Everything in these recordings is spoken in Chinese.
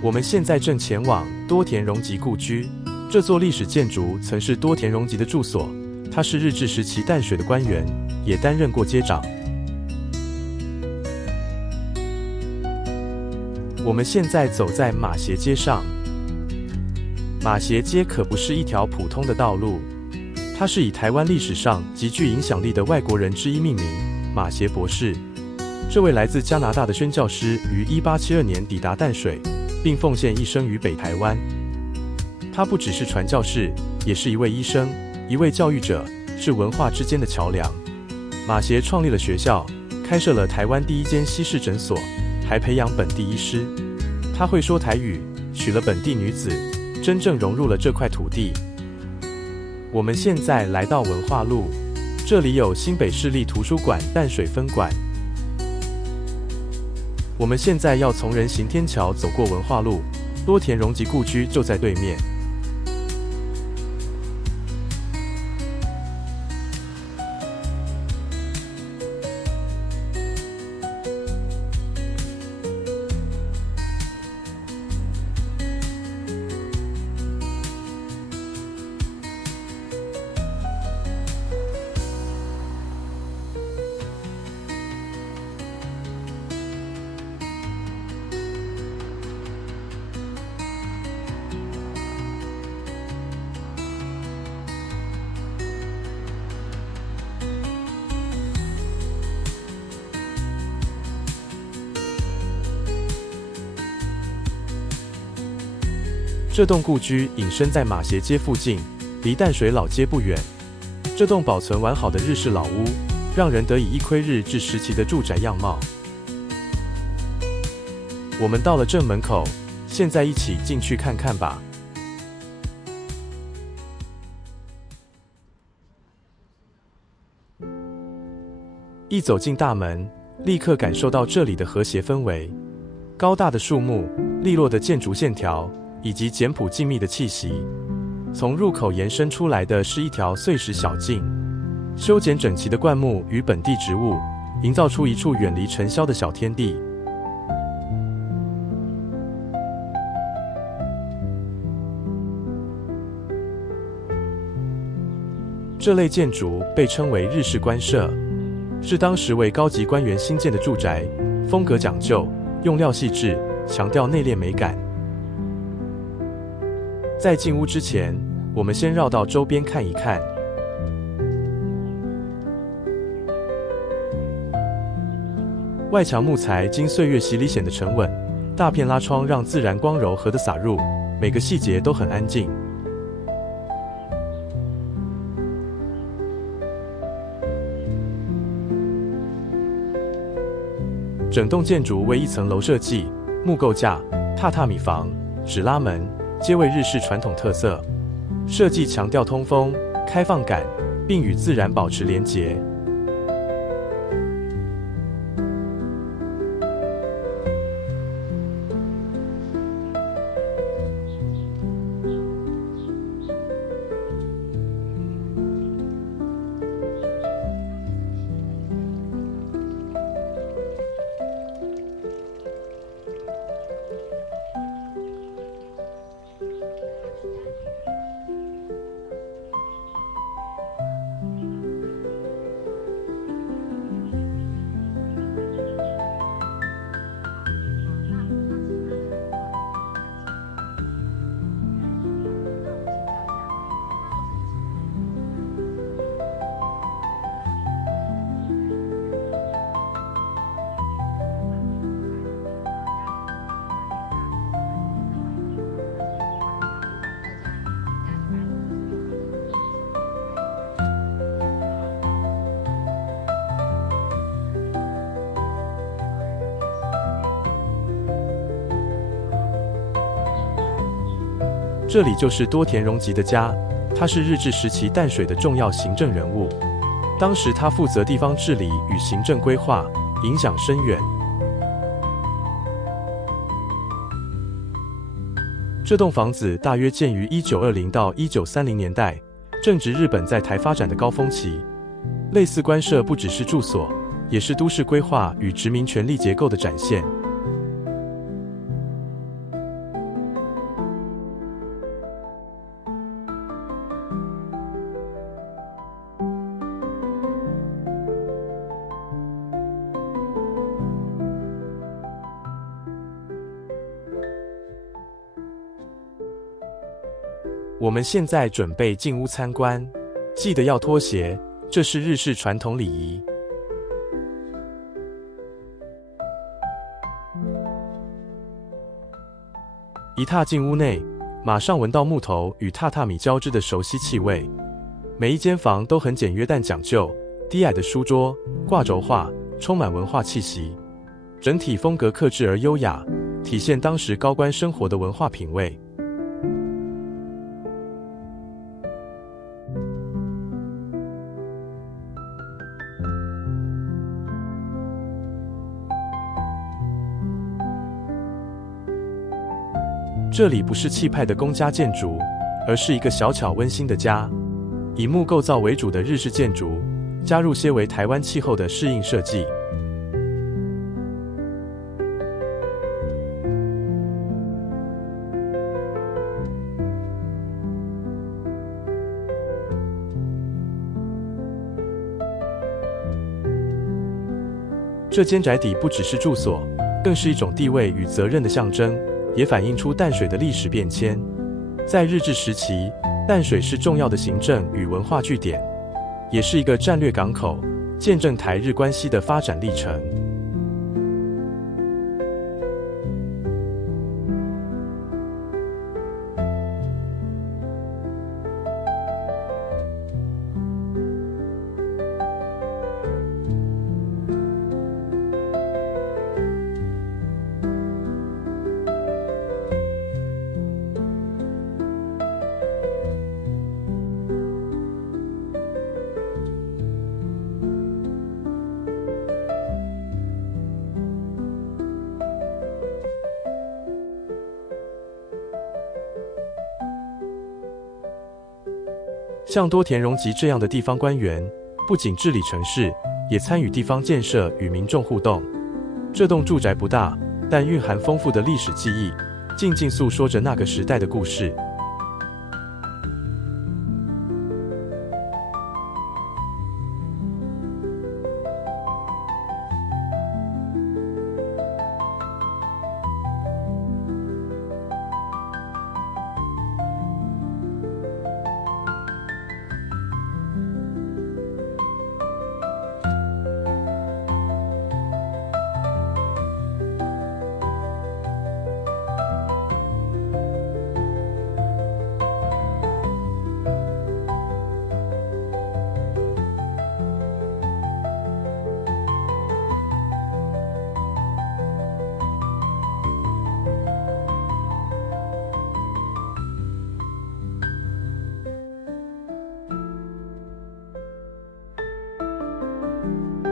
我们现在正前往多田荣吉故居。这座历史建筑曾是多田荣吉的住所，他是日治时期淡水的官员，也担任过街长。我们现在走在马偕街上。马偕街可不是一条普通的道路，它是以台湾历史上极具影响力的外国人之一命名，马偕博士。这位来自加拿大的宣教师于1872年抵达淡水，并奉献一生于北台湾。他不只是传教士，也是一位医生，一位教育者，是文化之间的桥梁。马偕创立了学校，开设了台湾第一间西式诊所，还培养本地医师。他会说台语，娶了本地女子，真正融入了这块土地。我们现在来到文化路，这里有新北市立图书馆淡水分馆。我们现在要从人行天桥走过文化路，多田荣吉故居就在对面。这栋故居隐身在马偕街附近，离淡水老街不远。这栋保存完好的日式老屋，让人得以一窥日治时期的住宅样貌。我们到了正门口，现在一起进去看看吧。一走进大门，立刻感受到这里的和谐氛围。高大的树木，利落的建筑线条，以及简朴静谧的气息。从入口延伸出来的是一条碎石小径，修剪整齐的灌木与本地植物，营造出一处远离尘嚣的小天地。这类建筑被称为日式官舍，是当时为高级官员新建的住宅，风格讲究，用料细致，强调内敛美感。在进屋之前，我们先绕到周边看一看。外墙木材经岁月洗礼显得沉稳，大片拉窗让自然光柔和地洒入，每个细节都很安静。整栋建筑为一层楼设计，木构架、榻榻米房、纸拉门皆为日式传统特色，设计强调通风、开放感，并与自然保持连结。这里就是多田荣吉的家，他是日治时期淡水的重要行政人物。当时他负责地方治理与行政规划，影响深远。这栋房子大约建于1920到1930年代，正值日本在台发展的高峰期。类似官舍不只是住所，也是都市规划与殖民权力结构的展现。我们现在准备进屋参观，记得要脱鞋，这是日式传统礼仪。一踏进屋内，马上闻到木头与榻榻米交织的熟悉气味。每一间房都很简约但讲究，低矮的书桌、挂轴画，充满文化气息。整体风格克制而优雅，体现当时高官生活的文化品味。这里不是气派的公家建筑，而是一个小巧温馨的家。以木构造为主的日式建筑，加入些为台湾气候的适应设计。这间宅邸不只是住所，更是一种地位与责任的象征，也反映出淡水的历史变迁。在日治时期，淡水是重要的行政与文化据点，也是一个战略港口，见证台日关系的发展历程。像多田荣吉这样的地方官员，不仅治理城市，也参与地方建设与民众互动。这栋住宅不大，但蕴含丰富的历史记忆，静静诉说着那个时代的故事。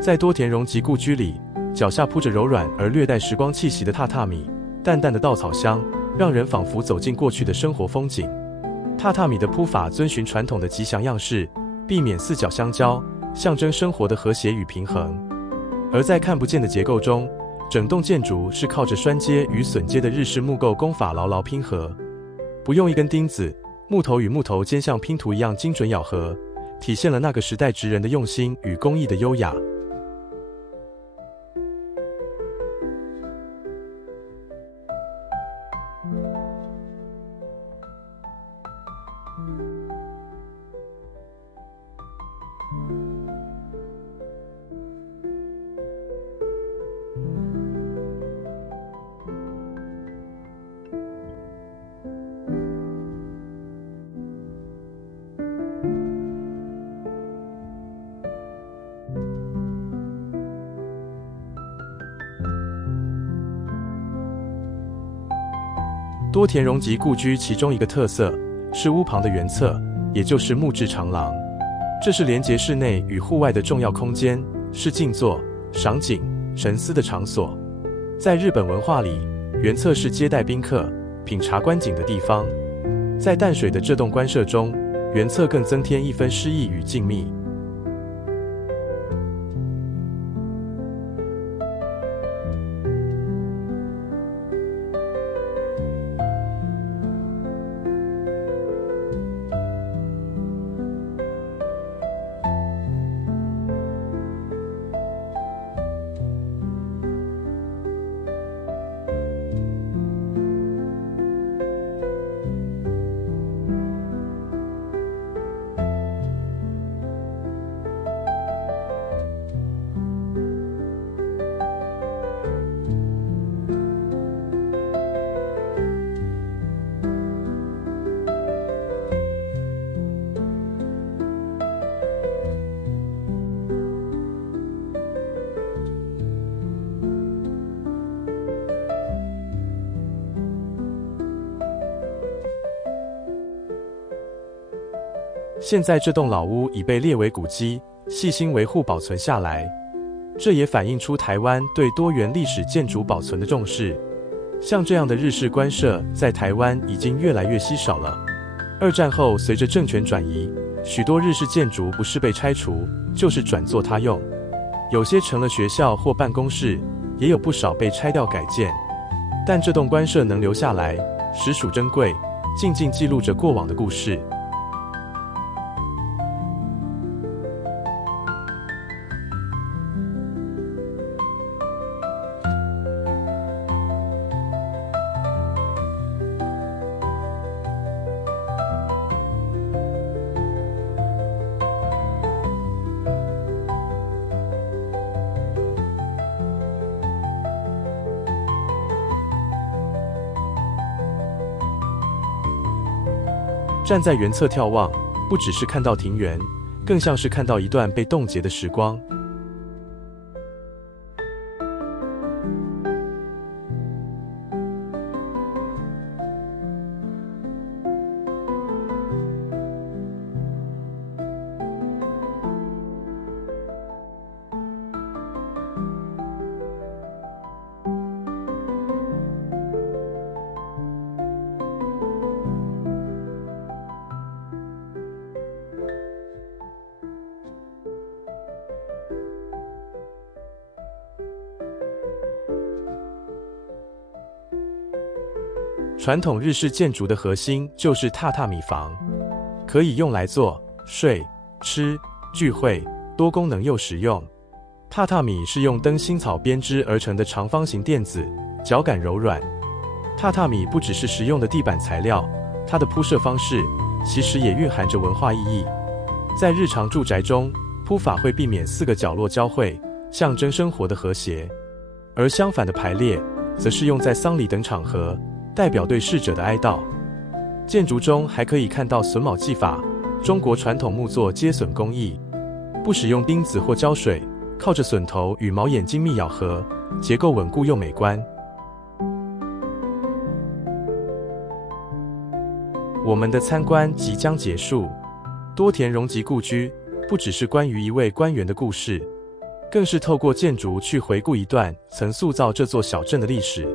在多田荣吉故居里，脚下铺着柔软而略带时光气息的榻榻米，淡淡的稻草香，让人仿佛走进过去的生活风景。榻榻米的铺法遵循传统的吉祥样式，避免四角相交，象征生活的和谐与平衡。而在看不见的结构中，整栋建筑是靠着栓接与榫接的日式木构工法牢牢拼合，不用一根钉子，木头与木头间像拼图一样精准咬合，体现了那个时代职人的用心与工艺的优雅。多田荣吉故居其中一个特色是屋旁的圆侧，也就是木质长廊。这是连结室内与户外的重要空间，是静坐、赏景、沉思的场所。在日本文化里，圆侧是接待宾客、品茶观景的地方。在淡水的这栋官舍中，圆侧更增添一分诗意与静谧。现在这栋老屋已被列为古迹，细心维护保存下来。这也反映出台湾对多元历史建筑保存的重视。像这样的日式官舍在台湾已经越来越稀少了。二战后，随着政权转移，许多日式建筑不是被拆除，就是转作他用，有些成了学校或办公室，也有不少被拆掉改建。但这栋官舍能留下来，实属珍贵，静静记录着过往的故事。站在原侧眺望，不只是看到庭园，更像是看到一段被冻结的时光。传统日式建筑的核心就是榻榻米房，可以用来坐、睡、吃、聚会，多功能又实用。榻榻米是用灯芯草编织而成的长方形垫子，脚感柔软。榻榻米不只是实用的地板材料，它的铺设方式其实也蕴含着文化意义。在日常住宅中，铺法会避免4个角落交汇，象征生活的和谐；而相反的排列，则是用在丧礼等场合，代表对逝者的哀悼。建筑中还可以看到榫卯技法，中国传统木作接榫工艺，不使用钉子或胶水，靠着榫头与毛眼精密咬合，结构稳固又美观。我们的参观即将结束，多田荣吉故居不只是关于一位官员的故事，更是透过建筑去回顾一段曾塑造这座小镇的历史。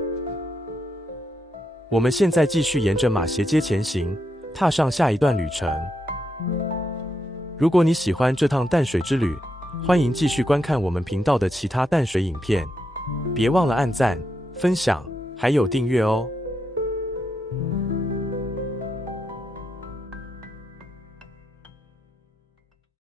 我们现在继续沿着马偕街前行，踏上下一段旅程。如果你喜欢这趟淡水之旅，欢迎继续观看我们频道的其他淡水影片，别忘了按赞、分享，还有订阅哦。